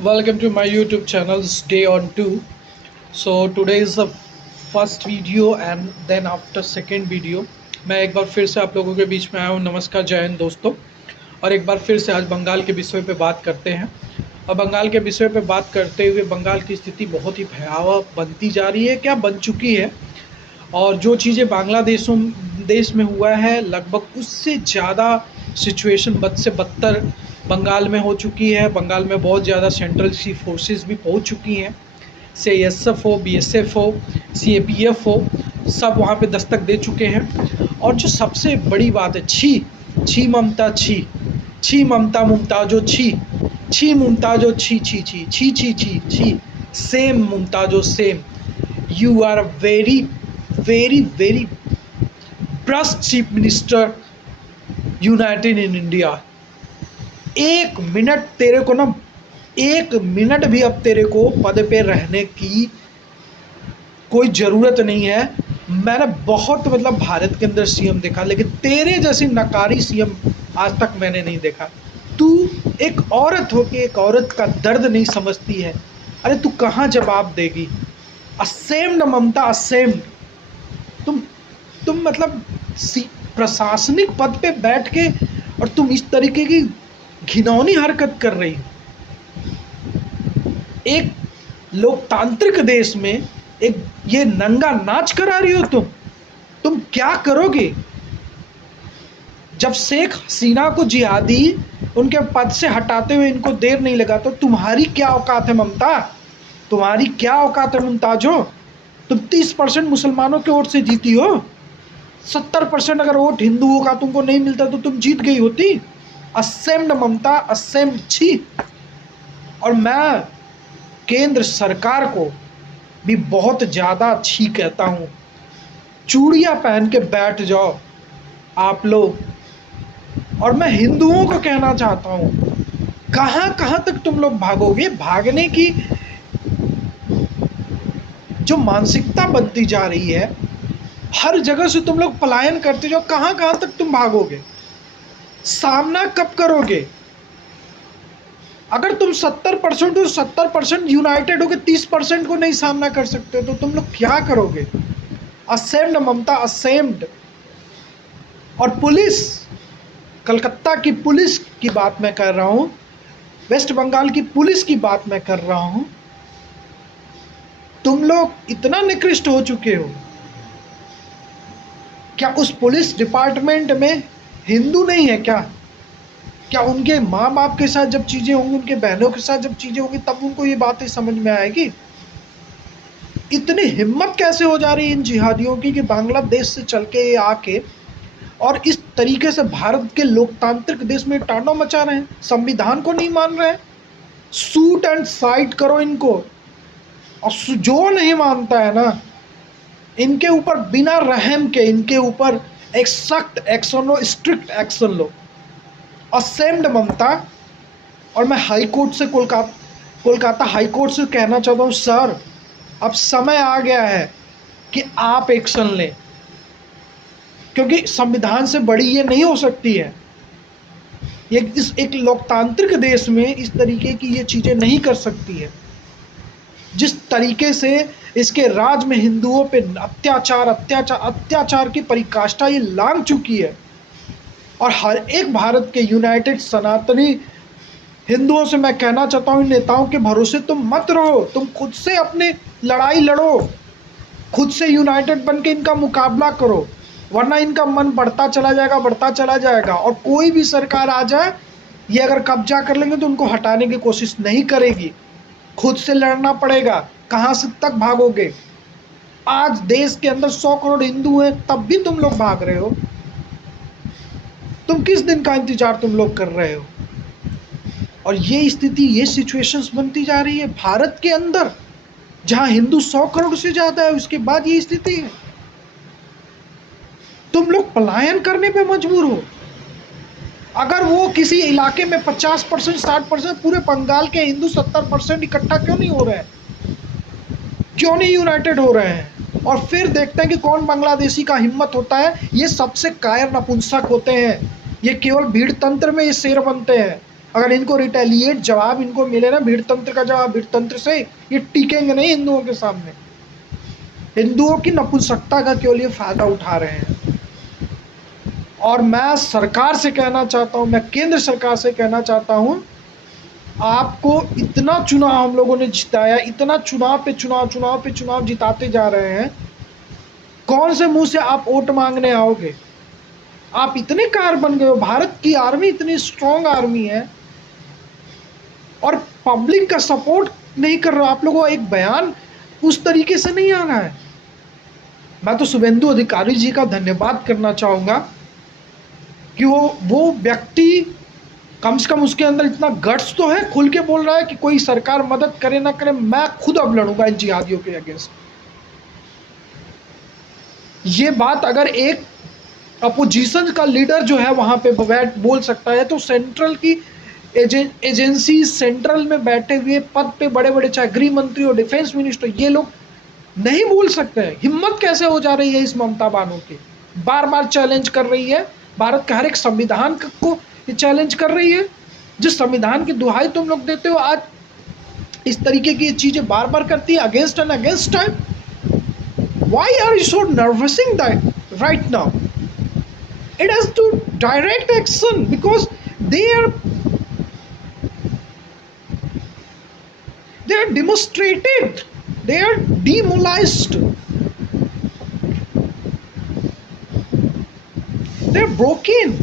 Welcome to my YouTube channel's day on 2. So today is the first video and then after second video मैं एक बार फिर से आप लोगों के बीच में आया हूँ। नमस्कार, जय हिंद दोस्तों। और एक बार फिर से आज बंगाल के विषय पे बात करते हैं। और बंगाल के विषय पे बात करते हुए बंगाल की स्थिति बहुत ही भयावह बनती जा रही है, क्या बन चुकी है। और जो चीज़ें देश में हुआ है लगभग उससे ज़्यादा सिचुएशन बद से बदतर बंगाल में हो चुकी है। बंगाल में बहुत ज़्यादा सेंट्रल सी फोर्सेस भी पहुंच चुकी हैं, सीआईएसएफ हो, बीएसएफ हो, सीएपीएफ हो, सब वहाँ पे दस्तक दे चुके हैं। और जो सबसे बड़ी बात है, छी छी ममता, छी छी ममता, मुमताजो छी छी मुमताजो, छी छी छी छी छी छी छी सेम मुमताजो same. You are a very very very worst chief minister united in India. एक मिनट तेरे को ना, एक मिनट भी अब तेरे को पद पे रहने की कोई ज़रूरत नहीं है। मैंने बहुत भारत के अंदर सीएम देखा, लेकिन तेरे जैसी नकारी सीएम आज तक मैंने नहीं देखा। तू एक औरत हो के एक औरत का दर्द नहीं समझती है। अरे तू कहाँ जवाब देगी? असेम्ड ममता, असेम्ड। तुम प्रशासनिक पद पे बैठ के और तुम इस तरीके की घिनौनी हरकत कर रही हो। एक लोकतांत्रिक देश में एक ये नंगा नाच करा रही हो तुम क्या करोगे? जब शेख हसीना को जिहादी उनके पद से हटाते हुए इनको देर नहीं लगा, तो तुम्हारी क्या औकात है ममता? तुम्हारी क्या औकात है मुमताजो? तुम 30% मुसलमानों के वोट से जीती हो। 70% अगर वोट हिंदुओं का तुमको नहीं मिलता तो तुम जीत गई होती। असेम्ड ममता, असेम्ड, छी। और मैं केंद्र सरकार को भी बहुत ज़्यादा छी कहता हूँ। चूड़ियाँ पहन के बैठ जाओ आप लोग। और मैं हिंदुओं को कहना चाहता हूँ, कहाँ कहाँ तक तुम लोग भागोगे? भागने की जो मानसिकता बनती जा रही है, हर जगह से तुम लोग पलायन करते जाओ। कहाँ कहाँ तक तुम भागोगे? सामना कब करोगे? अगर तुम 70% हो, 70% यूनाइटेड हो के 30% को नहीं सामना कर सकते तो तुम लोग क्या करोगे? असेम्ड ममता, असेम्ड। और पुलिस, कलकत्ता की पुलिस की बात मैं कर रहा हूँ, वेस्ट बंगाल की पुलिस की बात मैं कर रहा हूँ। तुम लोग इतना निकृष्ट हो चुके हो। क्या उस पुलिस डिपार्टमेंट में हिंदू नहीं है क्या? क्या उनके माँ बाप के साथ जब चीज़ें होंगी, उनके बहनों के साथ जब चीज़ें होंगी, तब उनको ये बातें समझ में आएगी? इतनी हिम्मत कैसे हो जा रही है इन जिहादियों की कि बांग्लादेश से चल के आके और इस तरीके से भारत के लोकतांत्रिक देश में तांडव मचा रहे हैं, संविधान को नहीं मान रहे हैं। शूट एंड फाइट करो इनको। और जो नहीं मानता है ना, इनके ऊपर बिना रहम के इनके ऊपर एक सख्त एक्शन लो, स्ट्रिक्ट एक्शन लो। असेम्ड ममता। और मैं हाई कोर्ट से कोलकाता हाई कोर्ट से कहना चाहता हूँ, सर अब समय आ गया है कि आप एक्शन लें, क्योंकि संविधान से बड़ी ये नहीं हो सकती है। इस एक लोकतांत्रिक देश में इस तरीके की ये चीज़ें नहीं कर सकती है। जिस तरीके से इसके राज में हिंदुओं पे अत्याचार की पराकाष्ठा ये लांघ चुकी है। और हर एक भारत के यूनाइटेड सनातनी हिंदुओं से मैं कहना चाहता हूँ, इन नेताओं के भरोसे तुम मत रहो। तुम खुद से अपनी लड़ाई लड़ो, खुद से यूनाइटेड बन के इनका मुकाबला करो, वरना इनका मन बढ़ता चला जाएगा। और कोई भी सरकार आ जाए, ये अगर कब्जा कर लेंगे तो उनको हटाने की कोशिश नहीं करेगी। खुद से लड़ना पड़ेगा। कहाँ से तक भागोगे? आज देश के अंदर 100 करोड़ हिंदू हैं, तब भी तुम लोग भाग रहे हो। तुम किस दिन का इंतजार तुम लोग कर रहे हो? और ये स्थिति, ये सिचुएशंस बनती जा रही है भारत के अंदर, जहां हिंदू 100 करोड़ से ज्यादा है, उसके बाद ये स्थिति है। तुम लोग पलायन करने पे मजबूर हो। अगर वो किसी इलाके में 50%, 60%, पूरे बंगाल के हिंदू 70% इकट्ठा क्यों नहीं हो रहे हैं? क्यों नहीं यूनाइटेड हो रहे हैं? और फिर देखते हैं कि कौन बांग्लादेशी का हिम्मत होता है। ये सबसे कायर नपुंसक होते हैं। ये केवल भीड़ तंत्र में ये शेर बनते हैं। अगर इनको रिटेलिएट जवाब इनको मिले ना, भीड़तंत्र का जवाब भीड़तंत्र से, ये टिकेंगे नहीं हिंदुओं के सामने। हिंदुओं की नपुंसकता का केवल ये फायदा उठा रहे हैं। और मैं सरकार से कहना चाहता हूं, मैं केंद्र सरकार से कहना चाहता हूं, आपको इतना चुनाव हम लोगों ने जिताया, इतना चुनाव पे चुनाव, चुनाव पे चुनाव जिताते जा रहे हैं, कौन से मुंह से आप वोट मांगने आओगे? आप इतने कार बन गए हो, भारत की आर्मी इतनी स्ट्रांग आर्मी है और पब्लिक का सपोर्ट नहीं कर रहा। आप लोगों का एक बयान उस तरीके से नहीं आ रहा है। मैं तो शुभेंदु अधिकारी जी का धन्यवाद करना चाहूंगा कि वो व्यक्ति कम से कम उसके अंदर इतना गट्स तो है, खुल के बोल रहा है कि कोई सरकार मदद करे ना करे, मैं खुद अब लड़ूंगा इन जिहादियों के अगेंस्ट। ये बात अगर एक अपोजिशन का लीडर जो है वहां पे बैठ बोल सकता है, तो सेंट्रल की एजेंसी, सेंट्रल में बैठे हुए पद पे बड़े बड़े, चाहे गृह मंत्री और डिफेंस मिनिस्टर, ये लोग नहीं बोल सकते हैं। हिम्मत कैसे हो जा रही है इस ममता बानो की? बार बार चैलेंज कर रही है, भारत का हर एक संविधान को ये चैलेंज कर रही है। जिस संविधान की दुहाई तुम लोग देते हो, आज इस तरीके की चीजें बार बार करती है against and against time. Why are you so nervousing that right now? It has to direct action because they are demonstrated, they are demoralized, they are broken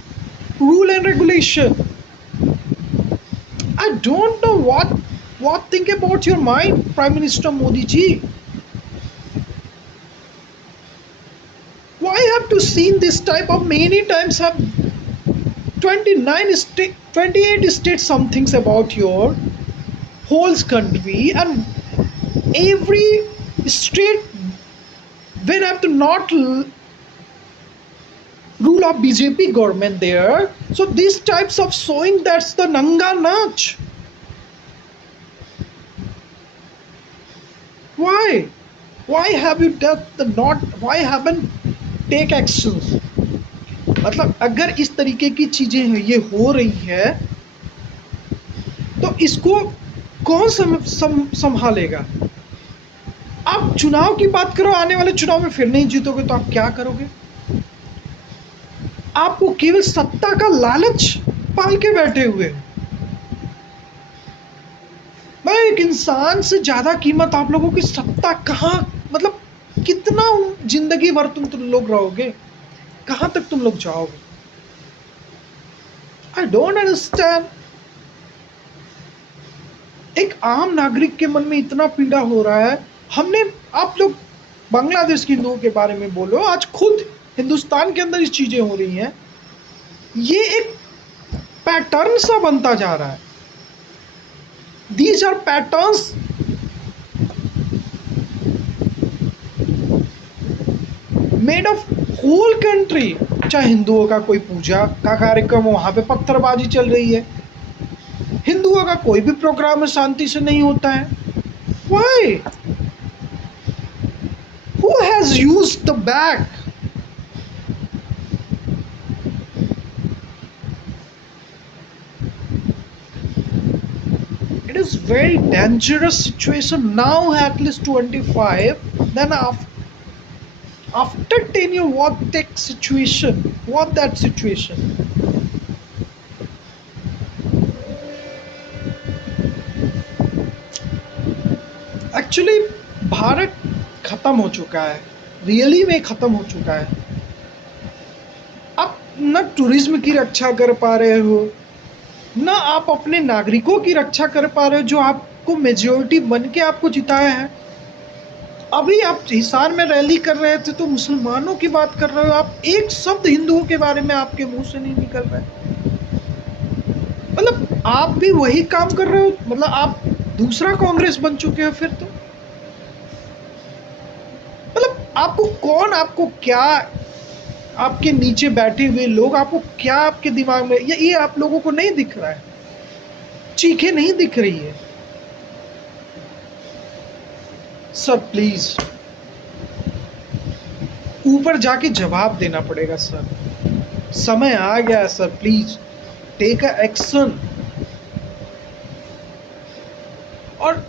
rule and regulation. I don't know what think about your mind, Prime Minister Modi ji. Why have to seen this type of many times have 28 states some things about your whole country, and every state when have to not rule of BJP government there. So these types of showing, that's the Nanga Nach. Why have you done the not, why haven't take actions? मतलब अगर इस तरीके की चीजें ये हो रही है तो इसको कौन संभालेगा? आप चुनाव की बात करो, आने वाले चुनाव में फिर नहीं जीतोगे तो आप क्या करोगे? आपको केवल सत्ता का लालच पाल के बैठे हुए। मैं एक इंसान से ज्यादा कीमत आप लोगों की सत्ता कहाँ, मतलब कितना जिंदगी भर तुम लोग रहोगे? कहां तक तुम लोग जाओगे? I don't understand. एक आम नागरिक के मन में इतना पीड़ा हो रहा है। हमने, आप लोग बांग्लादेश के हिंदुओं के बारे में बोलो, आज खुद हिंदुस्तान के अंदर इस चीजें हो रही हैं। ये एक पैटर्न सा बनता जा रहा है। These are patterns made of whole country. चाहे हिंदुओं का कोई पूजा का कार्यक्रम हो, वहां पे पत्थरबाजी चल रही है। हिंदुओं का कोई भी प्रोग्राम है, शांति से नहीं होता है। Why? Who has used the bag? It is very dangerous situation now, at least 25. Then after 10 years, what that situation? Actually Bharat खत्म हो चुका है, रियली में खत्म हो चुका है। आप न टूरिज्म की रक्षा कर पा रहे हो, ना आप अपने नागरिकों की रक्षा कर पा रहे हो, जो आपको मेजॉरिटी बन के आपको जिताया है। अभी आप हिसार में रैली कर रहे थे तो मुसलमानों की बात कर रहे हो, आप एक शब्द हिंदुओं के बारे में आपके मुंह से नहीं निकल रहा है। मतलब आप भी वही काम कर रहे हो, मतलब आप दूसरा कांग्रेस बन चुके हो फिर तो। मतलब आपको कौन, आपको क्या, आपके नीचे बैठे हुए लोग, आपको क्या, आपके दिमाग में ये आप लोगों को नहीं दिख रहा है? चीखें नहीं दिख रही है? सर प्लीज ऊपर जाके जवाब देना पड़ेगा सर, समय आ गया है sir, please take a action.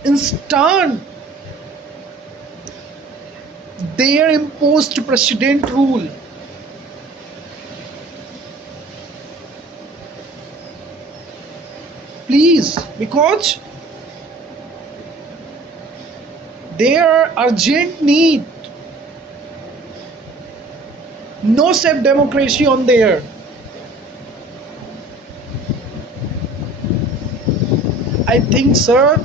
instant their imposed president rule. Please, because their urgent need, no self democracy on there. I think, sir,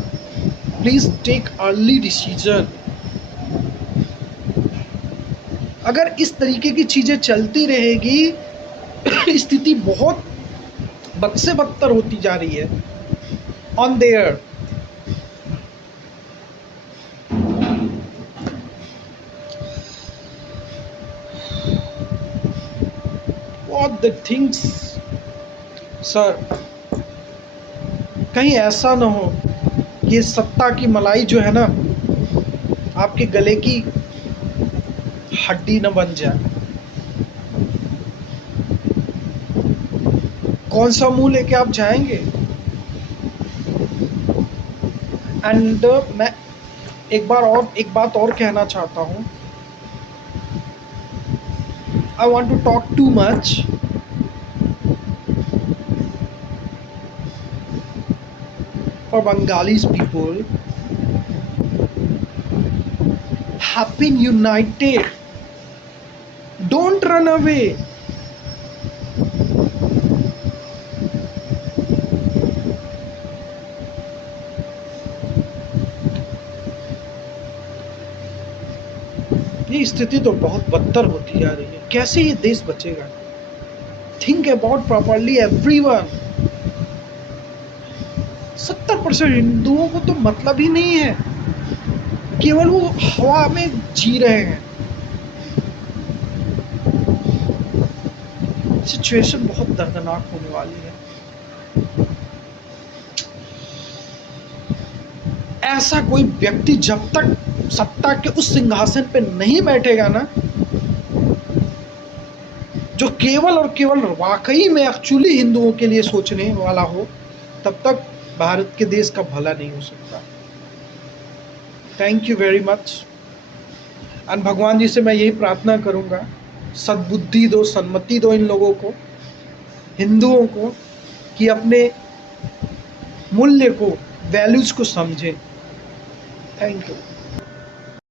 please take early decision. अगर इस तरीके की चीजें चलती रहेगी स्थिति बहुत बद से बदतर होती जा रही है on their. What the things, sir, कहीं ऐसा ना हो ये सत्ता की मलाई जो है ना आपके गले की हड्डी न बन जाए. कौन सा मुंह लेके आप जाएंगे? एंड मैं एक बात और कहना चाहता हूँ. I want to talk too much. For Bengalis people, have been united. Don't run away. ये स्थिति तो बहुत बदतर होती जा रही है. कैसे ये देश बचेगा? Think about properly everyone. 70% हिंदुओं को तो मतलब ही नहीं है, केवल वो हवा में जी रहे हैं. सिचुएशन बहुत दर्दनाक होने वाली है. ऐसा कोई व्यक्ति जब तक सत्ता के उस सिंहासन पे नहीं बैठेगा ना, जो केवल और केवल वाकई में एक्चुअली हिंदुओं के लिए सोचने वाला हो, तब तक भारत के देश का भला नहीं हो सकता. Thank you very much. And भगवान जी से मैं यही प्रार्थना करूंगा, सद्बुद्धि दो, सन्मति दो इन लोगों को, हिंदुओं को, कि अपने मूल्य को, वैल्यूज को समझें. Thank you.